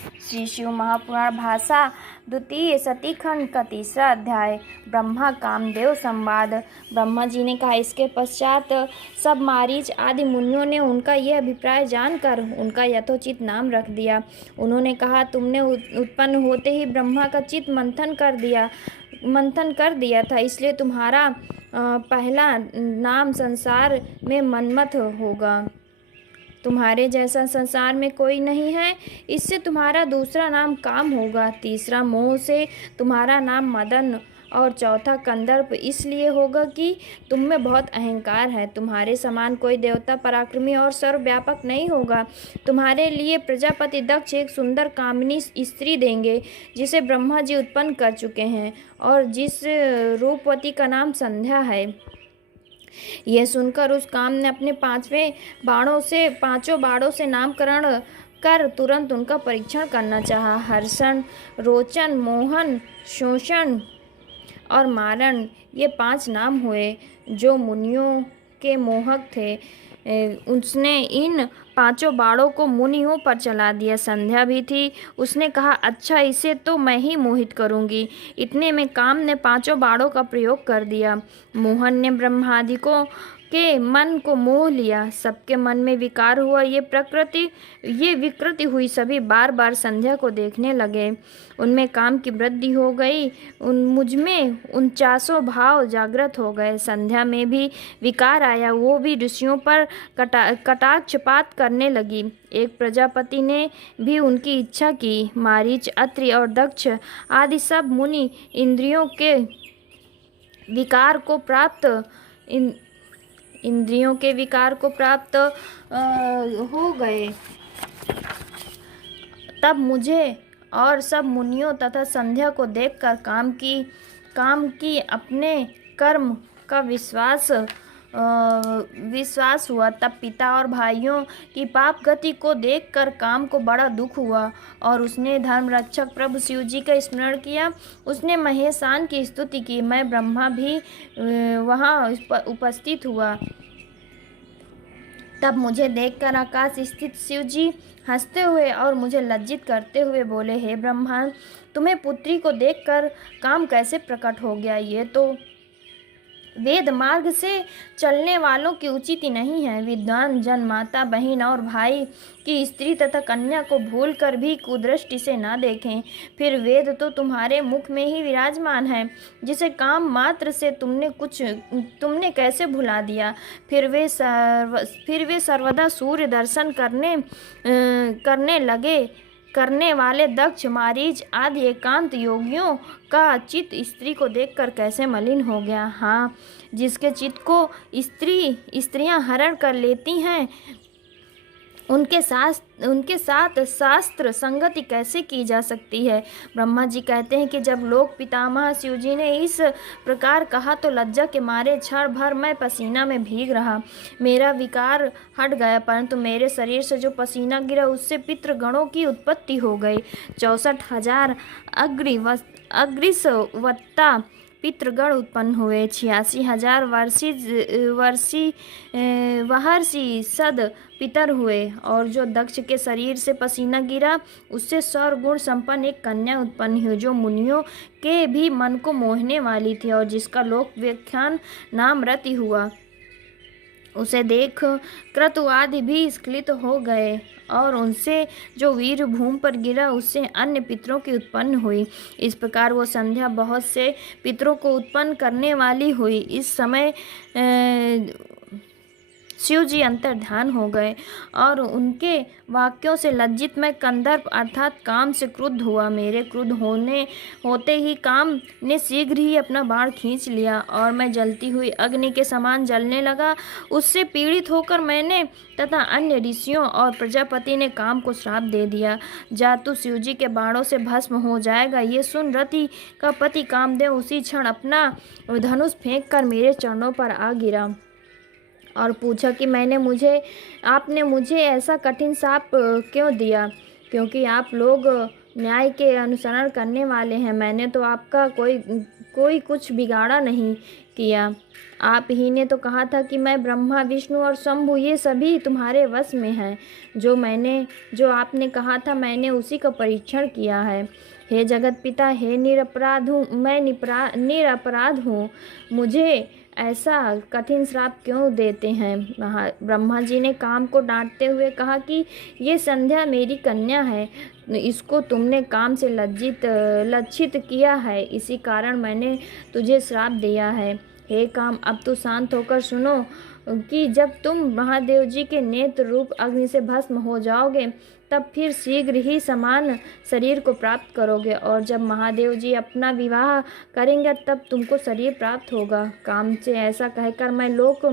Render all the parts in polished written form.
श्री शिव महापुराण भाषा द्वितीय सतीखंड का तीसरा अध्याय ब्रह्मा कामदेव संवाद। ब्रह्मा जी ने कहा, इसके पश्चात सब मारीच आदि मुनियों ने उनका यह अभिप्राय जानकर उनका यथोचित नाम रख दिया। उन्होंने कहा, तुमने उत्पन्न होते ही ब्रह्मा का चित्त मंथन कर दिया था, इसलिए तुम्हारा पहला नाम संसार में मन्मथ होगा। तुम्हारे जैसा संसार में कोई नहीं है, इससे तुम्हारा दूसरा नाम काम होगा, तीसरा मोह से तुम्हारा नाम मदन और चौथा कंदर्प इसलिए होगा कि तुम में बहुत अहंकार है। तुम्हारे समान कोई देवता पराक्रमी और सर्वव्यापक नहीं होगा। तुम्हारे लिए प्रजापति दक्ष एक सुंदर कामिनी स्त्री देंगे जिसे ब्रह्मा जी उत्पन्न कर चुके हैं और जिस रूपवती का नाम संध्या है। यह सुनकर उस काम ने अपने पांचों बाणों से नामकरण कर तुरंत उनका परीक्षण करना चाहा। हर्षण, रोचन, मोहन, शोषण और मारण ये 5 नाम हुए जो मुनियों के मोहक थे। उसने इन 5 बाणों को मुनियों पर चला दिया। संध्या भी थी। उसने कहा, अच्छा इसे तो मैं ही मोहित करूंगी। इतने में काम ने 5 बाणों का प्रयोग कर दिया। मोहन ने ब्रह्मादिकों के मन को मोह लिया। सबके मन में विकार हुआ। ये विकृति हुई सभी बार बार संध्या को देखने लगे। उनमें काम की वृद्धि हो गई। मुझमें 49 भाव जागृत हो गए। संध्या में भी विकार आया। वो भी ऋषियों पर कटाक्षपात करने लगी। एक प्रजापति ने भी उनकी इच्छा की। मारीच, अत्रि और दक्ष आदि सब मुनि इंद्रियों के विकार को प्राप्त हो गए। तब मुझे और सब मुनियों तथा संध्या को देखकर काम की अपने कर्म का विश्वास हुआ। तब पिता और भाइयों की पाप गति को देखकर काम को बड़ा दुख हुआ और उसने धर्म रक्षक प्रभु शिव जी का स्मरण किया। उसने महेशान की स्तुति की। मैं ब्रह्मा भी वहाँ उपस्थित हुआ। तब मुझे देखकर आकाश स्थित शिव जी हंसते हुए और मुझे लज्जित करते हुए बोले, हे ब्रह्मा, तुम्हें पुत्री को देखकर काम कैसे प्रकट हो गया? ये तो वेद मार्ग से चलने वालों की उचित नहीं है। विद्वान जन माता, बहन और भाई की स्त्री तथा कन्या को भूल कर भी कुदृष्टि से न देखें। फिर वेद तो तुम्हारे मुख में ही विराजमान है, जिसे काम मात्र से तुमने कैसे भुला दिया? फिर वे सर्वदा सूर्य दर्शन करने वाले दक्ष, मारीच आदि एकांत योगियों का चित्त स्त्री को देखकर कैसे मलिन हो गया। हाँ, जिसके चित्त को स्त्रियां हरण कर लेती हैं, उनके साथ शास्त्र संगति कैसे की जा सकती है? ब्रह्मा जी कहते हैं कि जब लोक पितामह शिव जी ने इस प्रकार कहा तो लज्जा के मारे क्षण भर मैं पसीना में भीग रहा। मेरा विकार हट गया, परंतु मेरे शरीर से जो पसीना गिरा उससे पितृगणों की उत्पत्ति हो गई। 64,000 अग्निशवत्ता पितृगण उत्पन्न हुए। 86,000 महर्षि सद पितर हुए और जो दक्ष के शरीर से पसीना गिरा उससे सर्वगुण संपन्न एक कन्या उत्पन्न हुई जो मुनियों के भी मन को मोहने वाली थी और जिसका लोक व्याख्यान नाम रति हुआ। उसे देख क्रतु आदि भी स्खलित हो गए और उनसे जो वीर भूमि पर गिरा उससे अन्य पितरों की उत्पन्न हुई। इस प्रकार वो संध्या बहुत से पितरों को उत्पन्न करने वाली हुई। इस समय शिव जी अंतर्ध्यान हो गए और उनके वाक्यों से लज्जित मैं कंदर्प अर्थात काम से क्रुद्ध हुआ। मेरे क्रुद्ध होते ही काम ने शीघ्र ही अपना बाण खींच लिया और मैं जलती हुई अग्नि के समान जलने लगा। उससे पीड़ित होकर मैंने तथा अन्य ऋषियों और प्रजापति ने काम को श्राप दे दिया, जा तू शिव जी के बाणों से भस्म हो जाएगा। ये सुन रति का पति कामदेव उसी क्षण अपना धनुष फेंक कर मेरे चरणों पर आ गिरा और पूछा कि आपने मुझे ऐसा कठिन शाप क्यों दिया? क्योंकि आप लोग न्याय के अनुसरण करने वाले हैं। मैंने तो आपका कोई कुछ बिगाड़ा नहीं किया। आप ही ने तो कहा था कि मैं ब्रह्मा विष्णु और शंभु ये सभी तुम्हारे वश में हैं। जो आपने कहा था मैंने उसी का परीक्षण किया है। हे जगत पिता, हे मैं निरपराध हूँ। मुझे ऐसा कठिन श्राप क्यों देते हैं? ब्रह्मा जी ने काम को डांटते हुए कहा कि ये संध्या मेरी कन्या है, इसको तुमने काम से लज्जित किया है, इसी कारण मैंने तुझे श्राप दिया है। हे काम, अब तो शांत होकर सुनो कि जब तुम महादेव जी के नेत्र रूप अग्नि से भस्म हो जाओगे तब फिर शीघ्र ही समान शरीर को प्राप्त करोगे, और जब महादेव जी अपना विवाह करेंगे तब तुमको शरीर प्राप्त होगा। काम से ऐसा कहकर मैं लोक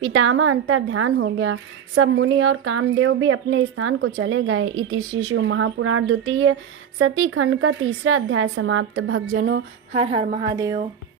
पितामह अंतर ध्यान हो गया। सब मुनि और कामदेव भी अपने स्थान को चले गए। इति श्री शिव महापुराण द्वितीय सती खंड का 3रा अध्याय समाप्त। भक्तजनों, हर हर महादेव।